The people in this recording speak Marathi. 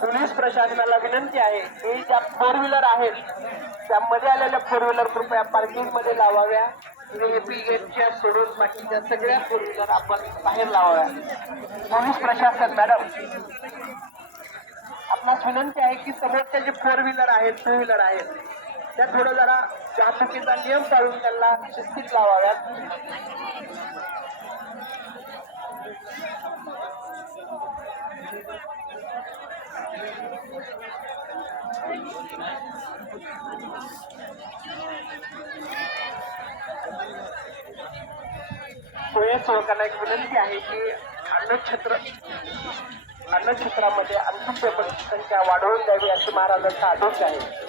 पोलीस प्रशासनाला विनंती आहे की ज्या फोर व्हीलर आहेत त्यामध्ये आलेल्या फोर व्हीलर कृपया पार्किंग मध्ये लावाव्या. व्हीआयपी गेटच्या सोडून बाकीच्या सगळ्या फोर व्हीलर आपण बाहेर लावाव्या. पोलीस प्रशासन मॅडम आपणास विनंती आहे की समोरच्या जे फोर व्हीलर आहेत टू व्हीलर आहेत त्या थोडं जरा वाहतुकीचा नियम पाळून त्यांना शिस्तीत लावाव्यात. स्वयंसेवकांना एक विनंती आहे की अन्नछत्रामध्ये अंतिम पेपरची संख्या वाढवून द्यावी अशी महाराजांचा आदेश आहे.